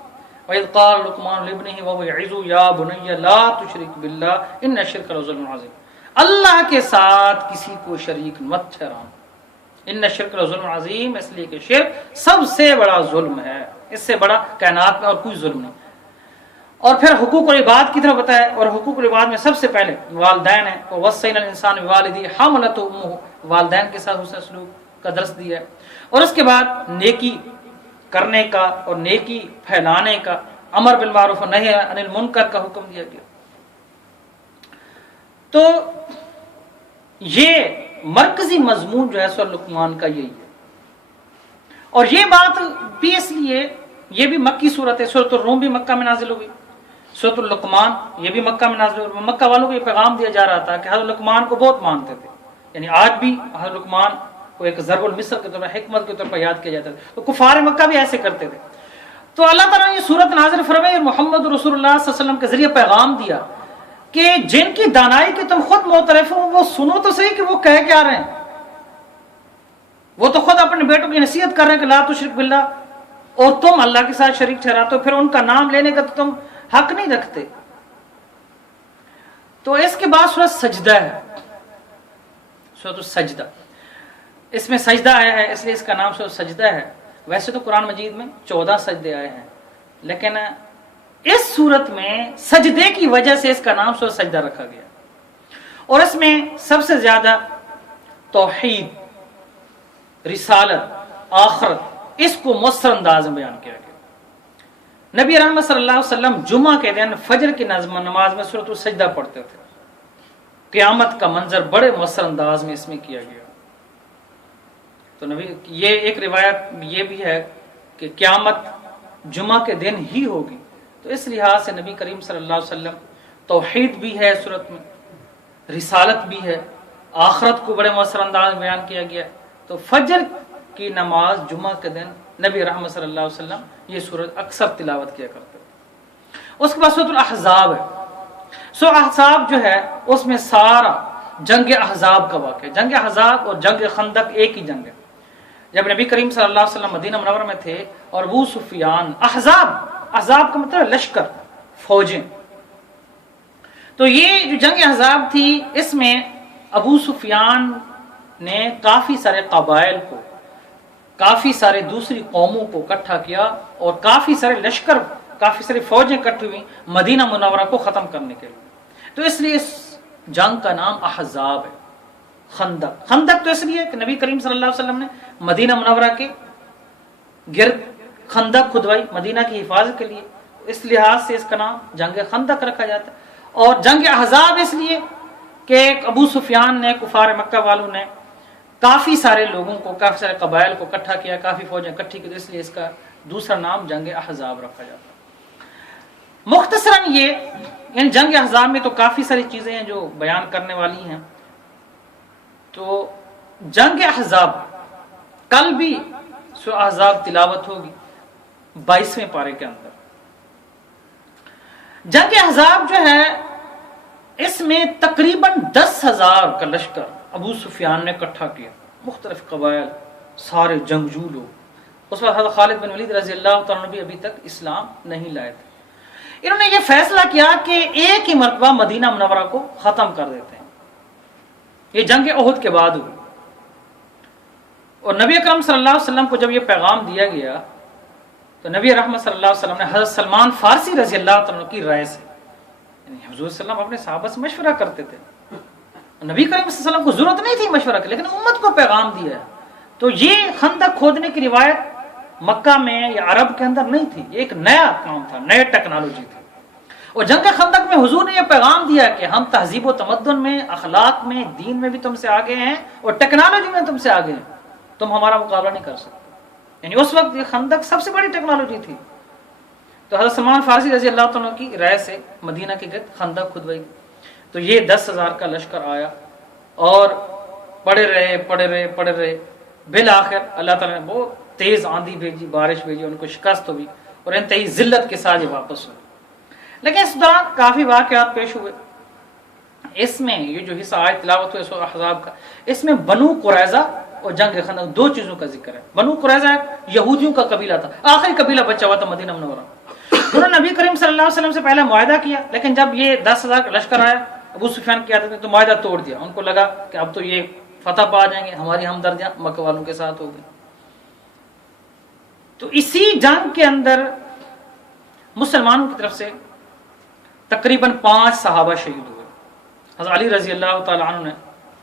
وَإِذْ قَالَ لُقْمَانُ لِابْنِهِ وَهُوَ يَعِظُهُ يَا بُنَيَّ لَا تُشْرِكْ بِاللَّهِ إِنَّ الشِّرْكَ لَظُلْمٌ عَظِيمٌ، اللہ کے ساتھ کسی کو شریک مت ٹھہرانا۔ ان الشرک لظلم عظیم، اس لیے کہ شرک سب سے بڑا ظلم ہے، اس سے بڑا کائنات میں اور کوئی ظلم نہیں۔ اور پھر حقوق العباد کی طرف بتایا، اور حقوق العباد میں سب سے پہلے والدین ہیں، وَوَصَّيْنَا الْإِنسَانَ بِوَالِدِهِ حَمْلَتْهُ أُمُّهُ، والدین کے ساتھ حسن سلوک کا درس دیا ہے، اور اس کے بعد نیکی کرنے کا اور نیکی پھیلانے کا، امر بالمعروف اور نہی عن المنکر کا حکم دیا گیا۔ تو یہ مرکزی مضمون جو ہے سورۃ لقمان کا یہی ہے، اور یہ بات بھی اس لیے، یہ بھی مکی صورت ہے، سورۃ الروم بھی مکہ میں نازل ہوئی، سورۃ لقمان یہ بھی مکہ میں نازل ہوئی۔ مکہ والوں کو یہ پیغام دیا جا رہا تھا کہ حضرت لقمان کو بہت مانتے تھے، یعنی آج بھی حضرت لقمان کو ایک ضرب المثل کے طور پر، حکمت کے طور پر یاد کیا جاتا ہے، تو کفار مکہ بھی ایسے کرتے تھے۔ تو اللہ تعالیٰ نے یہ صورت نازل فرمائی اور محمد رسول اللہ صلی اللہ علیہ وسلم کے ذریعے پیغام دیا کہ جن کی دانائی کے تم خود معترف ہو وہ سنو تو صحیح کہ وہ کہہ کیا رہے ہیں۔ وہ تو خود اپنے بیٹوں کی نصیحت کر رہے ہیں کہ لا تشرک باللہ، اور تم اللہ کے ساتھ شریک ٹھہراتے ہو، پھر ان کا نام لینے کا تو تم حق نہیں رکھتے۔ تو اس کے بعد سورۃ سجدہ ہے، سورۃ السجدہ، اس میں سجدہ آیا ہے اس لیے اس کا نام سورۃ سجدہ ہے۔ ویسے تو قرآن مجید میں 14 سجدے آئے ہیں، لیکن اس صورت میں سجدے کی وجہ سے اس کا نام سورۃ سجدہ رکھا گیا، اور اس میں سب سے زیادہ توحید، رسالت، آخرت، اس کو مؤثر انداز میں بیان کیا گیا۔ نبی رحمت صلی اللہ علیہ وسلم جمعہ کے دن فجر کی نماز میں سورۃ السجدہ پڑھتے تھے۔ قیامت کا منظر بڑے مؤثر انداز میں اس میں کیا گیا۔ تو نبی، یہ ایک روایت یہ بھی ہے کہ قیامت جمعہ کے دن ہی ہوگی، تو اس لحاظ سے نبی کریم صلی اللہ علیہ وسلم توحید بھی ہے صورت میں، رسالت بھی ہے، آخرت کو بڑے مؤثر انداز میں بیان کیا گیا ہے۔ تو فجر کی نماز جمعہ کے دن نبی رحمت صلی اللہ علیہ وسلم یہ سورت اکثر تلاوت کیا کرتے ہیں۔ اس کے بعد سورۃ الاحزاب ہے۔ سورۃ احزاب جو ہے اس میں سارا جنگ احزاب کا واقعہ، جنگ احزاب اور جنگ خندق ایک ہی جنگ ہے۔ جب نبی کریم صلی اللہ علیہ وسلم مدینہ منورہ میں تھے اور ابو سفیان، احزاب کا مطلب لشکر، فوجیں، تو یہ جو جنگ احزاب تھی اس میں ابو سفیان نے کافی سارے قبائل کو، کافی سارے دوسری قوموں کو اکٹھا کیا، اور کافی سارے لشکر، کافی ساری فوجیں اکٹھی ہوئی مدینہ منورہ کو ختم کرنے کے لیے۔ تو اس لیے اس جنگ کا نام احزاب ہے۔ خندق تو اس لیے کہ نبی کریم صلی اللہ علیہ وسلم نے مدینہ منورہ کے گرد خندق کھدوائی مدینہ کی حفاظت کے لیے، اس لحاظ سے اس کا نام جنگ خندق رکھا جاتا ہے۔ اور جنگ احزاب اس لیے کہ ابو سفیان نے، کفار مکہ والوں نے کافی سارے لوگوں کو، کافی سارے قبائل کو اکٹھا کیا، کافی فوجیں اکٹھی کی، اس لیے اس کا دوسرا نام جنگ احزاب رکھا جاتا ہے۔ مختصراً یہ، یعنی جنگ احزاب میں تو کافی ساری چیزیں ہیں جو بیان کرنے والی ہیں۔ تو جنگ احزاب کل بھی سورۃ احزاب تلاوت ہوگی 22ویں پارے کے اندر۔ جنگ احزاب جو ہے اس میں تقریباً 10,000 کا لشکر ابو سفیان نے اکٹھا کیا، مختلف قبائل، سارے جنگجو لوگ۔ اس وقت حضرت خالد بن ولید رضی اللہ تعالیٰ عنہ ابھی تک اسلام نہیں لائے تھے۔ انہوں نے یہ فیصلہ کیا کہ ایک ہی مرتبہ مدینہ منورہ کو ختم کر دیتے ہیں۔ یہ جنگ احد کے بعد ہوئی، اور نبی اکرم صلی اللہ علیہ وسلم کو جب یہ پیغام دیا گیا تو نبی رحمت صلی اللہ علیہ وسلم نے حضرت سلمان فارسی رضی اللہ تعالیٰ کی رائے سے، یعنی حضور صلی اللہ علیہ وسلم اپنے صحابہ سے مشورہ کرتے تھے، نبی کریم صلی اللہ علیہ وسلم کو ضرورت نہیں تھی مشورہ کی، لیکن امت کو پیغام دیا ہے تو یہ خندق کھودنے کی روایت مکہ میں یا عرب کے اندر نہیں تھی، یہ ایک نیا کام تھا، نئے ٹیکنالوجی تھی. اور جنگ خندق میں حضور نے یہ پیغام دیا کہ ہم تہذیب و تمدن میں، اخلاق میں، دین میں بھی تم سے آگے ہیں اور ٹیکنالوجی میں تم سے آگے ہیں، تم ہمارا مقابلہ نہیں کر سکتے. یعنی اس وقت یہ خندق سب سے بڑی ٹیکنالوجی تھی. تو حضرت سلمان فارسی رضی اللہ عنہ کی رائے سے مدینہ کے گرد خندق کھدوائی. تو یہ 10,000 کا لشکر آیا اور پڑے رہے. بالآخر اللہ تعالیٰ نے بہت تیز آندھی بھیجی، بارش بھیجی، ان کو شکست ہوئی اور انتہائی ذلت کے ساتھ یہ واپس ہوئے. لیکن اس دوران کافی واقعات پیش ہوئے. اس میں یہ جو حصہ آیت تلاوت ہوئے سورہ احزاب کا، اس میں بنو قریظہ اور جنگ خندق دو چیزوں کا ذکر ہے. بنو قریظہ یہودیوں کا قبیلہ تھا، آخری قبیلہ بچا ہوا تھا مدینہ منورہ. انہوں نے نبی کریم صلی اللہ علیہ وسلم سے پہلے معاہدہ کیا، لیکن جب یہ 10,000 کا لشکر آیا، ابو سفیان کی عادت نے تو معاہدہ توڑ دیا. ان کو لگا کہ اب تو یہ فتح پا جائیں گے، ہماری ہمدردیاں مکہ والوں کے ساتھ ہو گئی. تو اسی جنگ کے اندر مسلمانوں کی طرف سے تقریباً 5 صحابہ شہید ہوئے. حضرت علی رضی اللہ تعالیٰ عنہ نے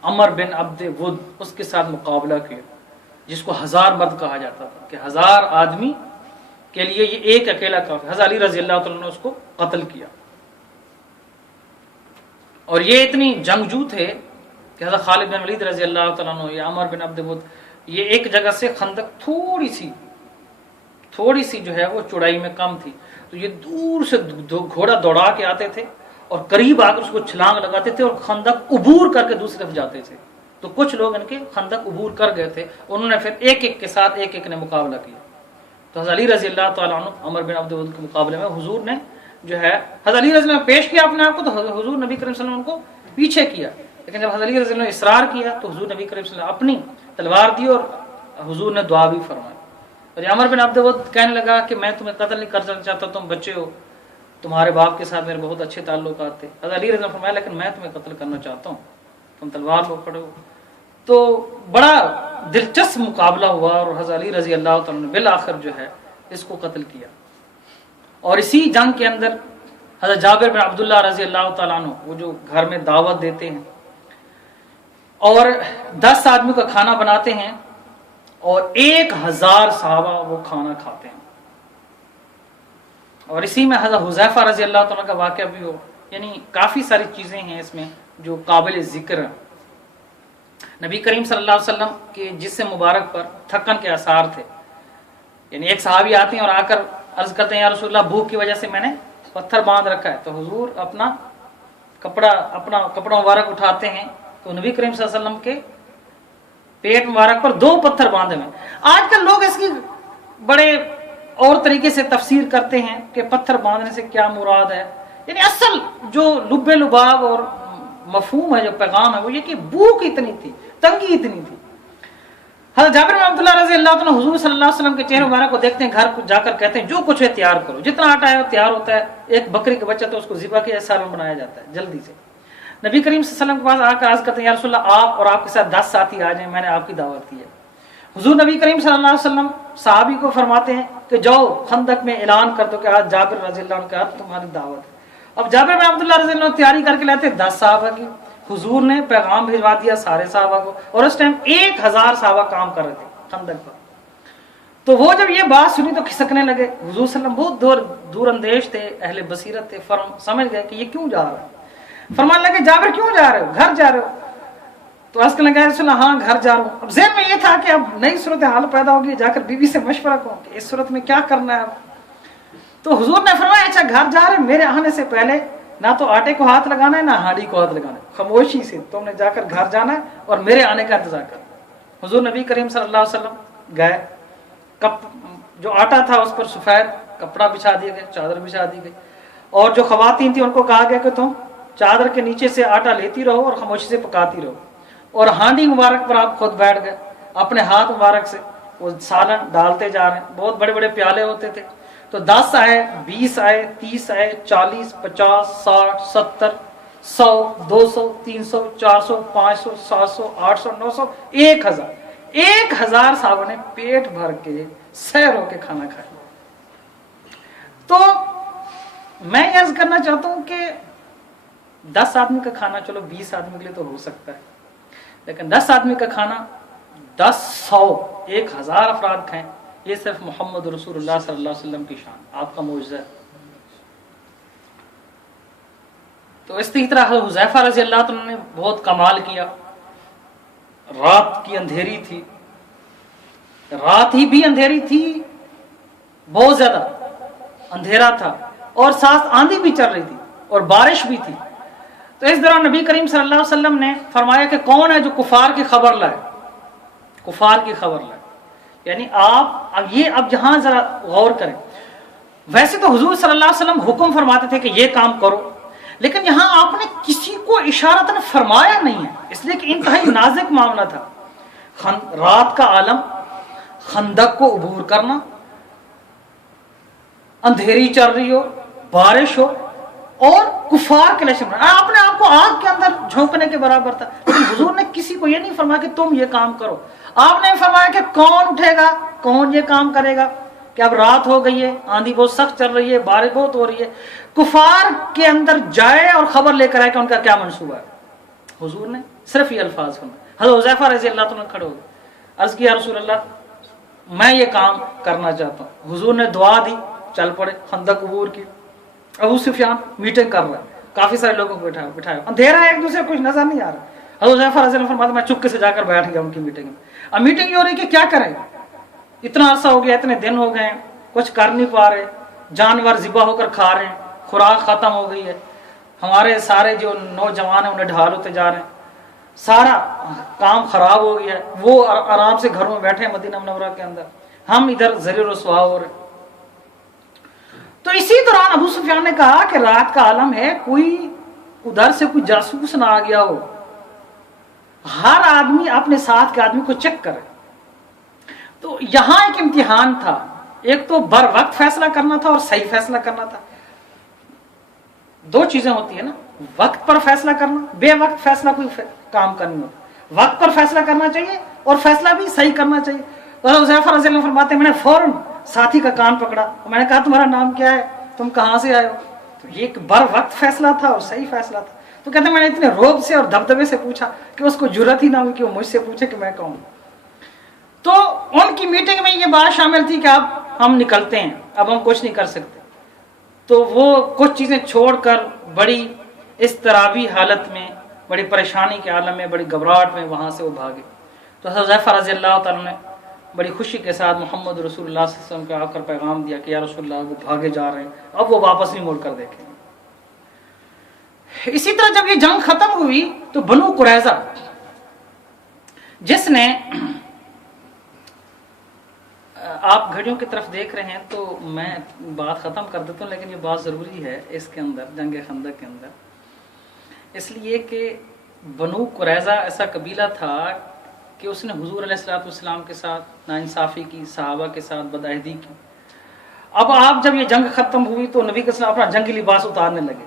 عمر بن عبد ود اس کے ساتھ مقابلہ کیا، جس کو 1000 مرد کہا جاتا تھا کہ 1000 آدمی کے لیے یہ ایک اکیلا کافی. حضرت علی رضی اللہ تعالیٰ نے اس کو قتل کیا. اور یہ اتنی جنگجو تھے کہ حضرت خالد بن ولید رضی اللہ تعالیٰ عنہ یا عمر بن عبد ود یہ ایک جگہ سے خندق تھوڑی سی جو ہے وہ چوڑائی میں کم تھی، تو یہ دور سے گھوڑا دوڑا کے آتے تھے اور قریب آ کر اس کو چھلانگ لگاتے تھے اور خندق عبور کر کے دوسری طرف جاتے تھے. تو کچھ لوگ ان کے خندق عبور کر گئے تھے، انہوں نے پھر ایک کے ساتھ ایک نے مقابلہ کیا. تو حضرت علی رضی اللہ تعالیٰ عنہ عمر بن عبد ود کے مقابلے میں حضور نے جو ہے حضرت علی رضی اللہ عنہ پیش کیا اپنے آپ کو، تو حضور نبی کریم صلی اللہ علیہ وسلم کو پیچھے کیا. لیکن جب حضرت علی رضی اللہ عنہ نے اصرار کیا تو حضور نبی کریم صلی اللہ علیہ وسلم اپنی تلوار دی اور حضور نے دعا بھی فرمائی. اور عمر بن عبد ود کہنے لگا کہ میں تمہیں قتل نہیں کرنا چاہتا، تم بچے ہو، تمہارے باپ کے ساتھ میرے بہت اچھے تعلقات تھے. حضرت علی رضی اللہ عنہ نے فرمایا لیکن میں تمہیں قتل کرنا چاہتا ہوں، تم تلوار لو کھڑے ہو. تو بڑا دلچسپ مقابلہ ہوا اور حضرت علی رضی اللہ تعالیٰ نے بالآخر جو ہے اس کو قتل کیا. اور اسی جنگ کے اندر حضرت جابر بن عبداللہ رضی اللہ تعالیٰ عنہ وہ جو گھر میں دعوت دیتے ہیں اور 10 آدمیوں کا کھانا بناتے ہیں اور 1000 صحابہ وہ کھانا کھاتے ہیں. اور اسی میں حضرت حذیفہ رضی اللہ تعالیٰ کا واقعہ بھی ہو. یعنی کافی ساری چیزیں ہیں اس میں جو قابل ذکر ہیں. نبی کریم صلی اللہ علیہ وسلم کے جسم مبارک پر تھکن کے آثار تھے. یعنی ایک صحابی آتے ہیں اور آ کر عرض کرتے ہیں یا رسول اللہ بھوک کی وجہ سے میں نے پتھر باندھ رکھا ہے. تو حضور اپنا کپڑا مبارک اٹھاتے ہیں تو نبی کریم صلی اللہ علیہ وسلم کے پیٹ مبارک پر 2 پتھر باندھے ہوئے. آج کل لوگ اس کی بڑے اور طریقے سے تفسیر کرتے ہیں کہ پتھر باندھنے سے کیا مراد ہے. یعنی اصل جو لب لباب اور مفہوم ہے، جو پیغام ہے وہ یہ کہ بھوک اتنی تھی، تنگی اتنی تھی. حضرت جابر بن عبداللہ رضی اللہ عنہ حضور صلی اللہ علیہ وسلم کے چہرے مبارک کو دیکھتے ہیں، گھر کو جا کر کہتے ہیں جو کچھ ہے تیار کرو، جتنا آٹا ہے وہ تیار ہوتا ہے. ایک بکری کا بچہ تو اس کو ذبح کیا سالن بنایا جاتا ہے جلدی سے. نبی کریم صلی اللہ علیہ وسلم کے پاس آ کر عرض کرتے ہیں یا رسول اللہ آپ اور آپ کے ساتھ 10 ساتھی آ جائیں، میں نے آپ کی دعوت دی ہے. حضور نبی کریم صلی اللہ علیہ وسلم صحابی کو فرماتے ہیں کہ جاؤ خندق میں اعلان کر دو کہ آج جابر رضی اللہ عنہ کے ہاتھ تمہاری دعوت ہے. اب جابر بن عبداللہ رضی اللہ عنہ تیاری کر کے لاتے 10 صحابہ کی. حضور نے پیغام بھیجوا دیا سارے صحابہ کو اور اس ٹائم 1000 صحابہ کام کر رہے تھے خندق پر. تو وہ جب یہ بات سنی تو کھسکنے لگے. حضور صلی اللہ علیہ وسلم بہت دور اندیش تھے، اہل بصیرت تھے، سمجھ گئے کہ یہ کیوں جا رہا ہے. فرمانے لگے جابر کیوں جا رہے ہو، گھر جا رہے ہو؟ تو عرض کرنے لگا رسول اللہ ہاں گھر جا رہا ہوں. اب ذہن میں یہ تھا کہ اب نئی صورتحال پیدا ہوگی، جا کر بیوی سے مشورہ کروں کہ اس صورت میں کیا کرنا ہے. تو حضور نے فرمایا اچھا گھر جا رہے، میرے آنے سے پہلے نہ تو آٹے کو ہاتھ لگانا ہے نہ ہانڈی کو ہاتھ لگانا ہے، خاموشی سے تم نے جا کر گھر جانا ہے اور میرے آنے کا انتظار کرنا. حضور نبی کریم صلی اللہ علیہ وسلم گئے، جو آٹا تھا اس پر سفید کپڑا بچھا دیا گیا، چادر بچھا دی گئی. اور جو خواتین تھیں ان کو کہا گیا کہ تم چادر کے نیچے سے آٹا لیتی رہو اور خاموشی سے پکاتی رہو. اور ہانڈی مبارک پر آپ خود بیٹھ گئے، اپنے ہاتھ مبارک سے وہ سالن ڈالتے جا رہے ہیں. بہت بڑے بڑے پیالے ہوتے تھے. تو 10 آئے، 20 آئے، 30 آئے، 40، 50، 60، 70، 100، 200، 300، 400، 500، 700، 800، 900، 1000 صحابہ نے پیٹ بھر کے سیر ہو کے کھانا کھایا. تو میں یہ عرض کرنا چاہتا ہوں کہ 10 آدمی کا کھانا چلو 20 آدمی کے لیے تو ہو سکتا ہے، لیکن 10 آدمی کا کھانا 1000 افراد کھائیں، یہ صرف محمد رسول اللہ صلی اللہ علیہ وسلم کی شان، آپ کا معجزہ ہے۔ تو اسی طرح حذیفہ رضی اللہ عنہ نے بہت کمال کیا۔ رات کی اندھیری تھی، رات ہی بھی اندھیری تھی، بہت زیادہ اندھیرا تھا، اور ساتھ آندھی بھی چل رہی تھی اور بارش بھی تھی۔ تو اس دوران نبی کریم صلی اللہ علیہ وسلم نے فرمایا کہ کون ہے جو کفار کی خبر لائے، کفار کی خبر لائے۔ یعنی آپ اب یہاں ذرا غور کریں، ویسے تو حضور صلی اللہ علیہ وسلم حکم فرماتے تھے کہ یہ کام کرو، لیکن یہاں آپ نے کسی کو اشارتاً فرمایا نہیں ہے، اس لیے کہ انتہائی نازک معاملہ تھا۔ رات کا عالم، خندق کو عبور کرنا، اندھیری چل رہی ہو، بارش ہو، اور کفار کے لشکر، اپنے آپ کو آگ کے اندر جھونکنے کے برابر تھا۔ لیکن حضور نے کسی کو یہ نہیں فرمایا کہ تم یہ کام کرو، آپ نے فرمایا کہ کون اٹھے گا، کون یہ کام کرے گا، کہ اب رات ہو گئی ہے، آندھی بہت سخت چل رہی ہے، بارش بہت ہو رہی ہے، کفار کے اندر جائے اور خبر لے کر آئے کہ ان کا کیا منصوبہ ہے۔ حضور نے صرف یہ الفاظ فرمائے۔ حضرت حذیفہ رضی اللہ عنہ کھڑے ہو گئے، عرض کیا رسول اللہ میں یہ کام کرنا چاہتا ہوں۔ حضور نے دعا دی، چل پڑے، خندق عبور کی۔ ابو سفیان میٹنگ کر رہا ہے، کافی سارے لوگوں کو بٹھایا، اندھیرا ہے، ایک دوسرے کو کچھ نظر نہیں آ رہا۔ حضرت حذیفہ رضی اللہ عنہ فرماتے میں چپکے سے جا کر بیٹھ گیا ان کی میٹنگ میں۔ اب میٹنگ یہ ہو رہی کہ کیا کریں، اتنا عرصہ ہو گیا، اتنے دن ہو گئے ہیں، کچھ کر نہیں پا رہے، جانور ذبح ہو کر کھا رہے ہیں، خوراک ختم ہو گئی ہے، ہمارے سارے جو نوجوان ہیں انہیں ڈھال ہوتے جا رہے ہیں، سارا کام خراب ہو گیا ہے، وہ آرام سے گھروں میں بیٹھے ہیں مدینہ منورہ کے اندر، ہم ادھر ذلیل و رسوا ہو رہے ہیں۔ تو اسی دوران ابو سفیان نے کہا کہ رات کا عالم ہے، کوئی ادھر سے کوئی جاسوس نہ آ گیا ہو، ہر آدمی اپنے ساتھ کے آدمی کو چیک کرے۔ تو یہاں ایک امتحان تھا، ایک تو بر وقت فیصلہ کرنا تھا اور صحیح فیصلہ کرنا تھا۔ دو چیزیں ہوتی ہیں نا، وقت پر فیصلہ کرنا، بے وقت فیصلہ کوئی کام کرنا ہوتا، وقت پر فیصلہ کرنا چاہیے اور فیصلہ بھی صحیح کرنا چاہیے۔ اور حذیفہ رضی اللہ عنہ فرماتے ہیں میں نے فوراً ساتھی کا کان پکڑا، میں نے کہا تمہارا نام کیا ہے، تم کہاں سے آئے ہو؟ تو یہ ایک بر وقت فیصلہ تھا اور صحیح فیصلہ تھا۔ تو کہتے ہیں میں نے اتنے روب سے اور دبدبے سے پوچھا کہ اس کو جرأت ہی نہ ہوئی کہ وہ مجھ سے پوچھے کہ میں کون۔ تو ان کی میٹنگ میں یہ بات شامل تھی کہ اب ہم نکلتے ہیں، اب ہم کچھ نہیں کر سکتے۔ تو وہ کچھ چیزیں چھوڑ کر بڑی اضطرابی حالت میں، بڑی پریشانی کے عالم میں، بڑی گھبراہٹ میں وہاں سے وہ بھاگے۔ تو حذیفہ رضی اللہ تعالیٰ نے بڑی خوشی کے ساتھ محمد رسول اللہ صلی اللہ علیہ وسلم کو آ کر پیغام دیا کہ یا رسول اللہ وہ بھاگے جا رہے ہیں، اب وہ واپس نہیں مڑ کر دیکھیں گے۔ اسی طرح جب یہ جنگ ختم ہوئی تو بنو قریظہ جس نے، آپ گھڑیوں کی طرف دیکھ رہے ہیں تو میں بات ختم کر دیتا ہوں، لیکن یہ بات ضروری ہے اس کے اندر، جنگ خندق کے اندر، اس لیے کہ بنو قریظہ ایسا قبیلہ تھا کہ اس نے حضور علیہ الصلوۃ والسلام کے ساتھ ناانصافی کی، صحابہ کے ساتھ بدعہدی کی۔ اب آپ جب یہ جنگ ختم ہوئی تو نبی کے اسلام اپنا جنگی لباس اتارنے لگے،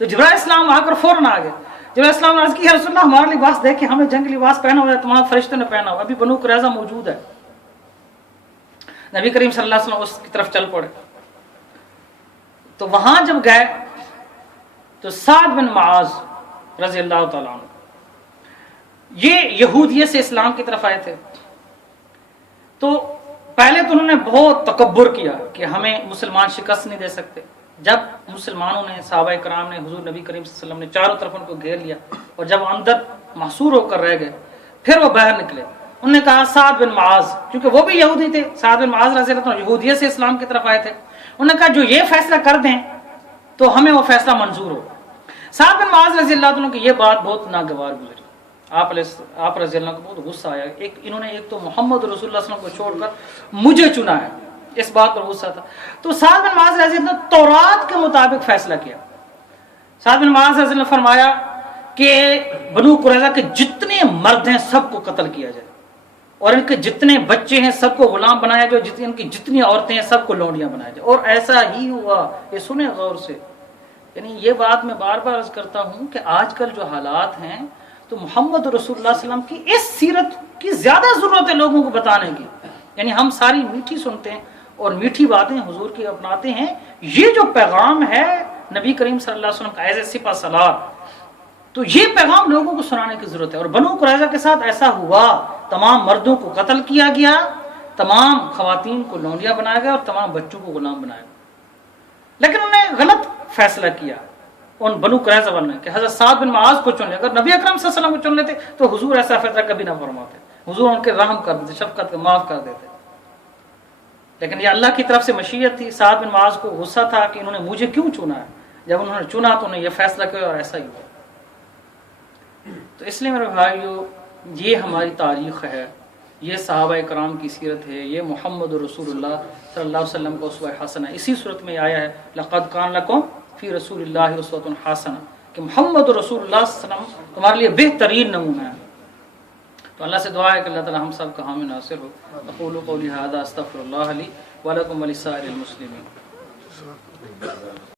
تو جبرائیل اسلام آ کر فوراً آ گئے۔ جبرائیل اسلام نے عرض کی یا رسول اللہ ہمارا لباس دیکھیں، ہمیں جنگی لباس پہنا ہوا ہے، تمہارے فرشتے نے پہنا ہوا، ابھی بنو قریظہ موجود ہے۔ نبی کریم صلی اللہ علیہ وسلم اس کی طرف چل پڑے۔ تو وہاں جب گئے تو سعد بن معاذ رضی اللہ تعالیٰ عنہ یہ یہودیت سے اسلام کی طرف آئے تھے۔ تو پہلے تو انہوں نے بہت تکبر کیا کہ ہمیں مسلمان شکست نہیں دے سکتے۔ جب مسلمانوں نے، صحابہ کرام نے، حضور نبی کریم صلی اللہ علیہ وسلم نے چاروں طرف ان کو گھیر لیا اور جب اندر محصور ہو کر رہ گئے، پھر وہ باہر نکلے۔ انہوں نے کہا سعد بن معاذ، کیونکہ وہ بھی یہودی تھے، سعد بن معاذ رضی اللہ عنہ یہودیت سے اسلام کی طرف آئے تھے، انہوں نے کہا جو یہ فیصلہ کر دیں تو ہمیں وہ فیصلہ منظور ہو۔ سعد بن معاذ رضی اللہ عنہ کی یہ بات بہت ناگوار گزری، آپ رضی اللہ عنہ کو بہت غصہ آیا۔ انہوں نے ایک تو محمد رسول اللہ صلی اللہ علیہ وسلم کو چھوڑ کر مجھے چنا ہے، اس بات پر غصہ تھا۔ تو سعد بن معاذ رضی اللہ عنہ نے تورات کے مطابق فیصلہ کیا۔ سعد بن معاذ رضی اللہ عنہ نے فرمایا کہ بنو قریظہ کے جتنے مرد ہیں سب کو قتل کیا جائے، اور ان کے جتنے بچے ہیں سب کو غلام بنایا جائے، ان کی جتنی عورتیں ہیں سب کو لونڈیاں بنایا جائے۔ اور ایسا ہی ہوا، یہ سنیں غور سے۔ یعنی یہ بات میں بار بار عرض کرتا ہوں کہ آج کل جو حالات ہیں تو محمد رسول اللہ صلی اللہ علیہ وسلم کی اس سیرت کی زیادہ ضرورت ہے لوگوں کو بتانے کی۔ یعنی ہم ساری میٹھی سنتے ہیں اور میٹھی باتیں حضور کی اپناتے ہیں، یہ جو پیغام ہے نبی کریم صلی اللہ علیہ وسلم کا ایز سپہ سالار، تو یہ پیغام لوگوں کو سنانے کی ضرورت ہے۔ اور بنو قریظہ کے ساتھ ایسا ہوا تمام مردوں کو قتل کیا گیا، تمام خواتین کو لونڈیاں بنایا گیا اور تمام بچوں کو غلام بنایا گیا۔ لیکن انہوں نے غلط فیصلہ کیا ان بنو قریظہ والوں نے کہ حضرت سعد بن معاذ کو چن لے۔ اگر نبی اکرم صلی اللہ علیہ وسلم کو چن لیتے تو حضور ایسا فیصلہ کبھی نہ فرماتے، حضور ان کے رحم کر دیتے، شفقت کا معاف کر دیتے۔ لیکن یہ اللہ کی طرف سے مشیت تھی۔ سعد بن معاذ کو غصہ تھا کہ انہوں نے مجھے کیوں چنا ہے، جب انہوں نے چنا تو انہوں نے یہ فیصلہ کیا اور ایسا ہی ہوا۔ تو اس لیے میرے بھائیو، یہ ہماری تاریخ ہے، یہ صحابہ کرام کی سیرت ہے، یہ محمد رسول اللہ صلی اللہ علیہ وسلم کا اسوہ حسنہ ہے۔ اسی صورت میں آیا ہے لقد کان لکم فی رسول اللہ اسوۃ حسنہ، کہ محمد رسول اللہ صلی اللہ علیہ وسلم تمہارے لیے بہترین نمونہ ہے۔ تو اللہ سے دعا ہے کہ اللہ تعالی ہم سب کا حامی ناصر ہو۔ اقول قولی ھذا استغفر اللہ لی ولکم ولسائر المسلمین۔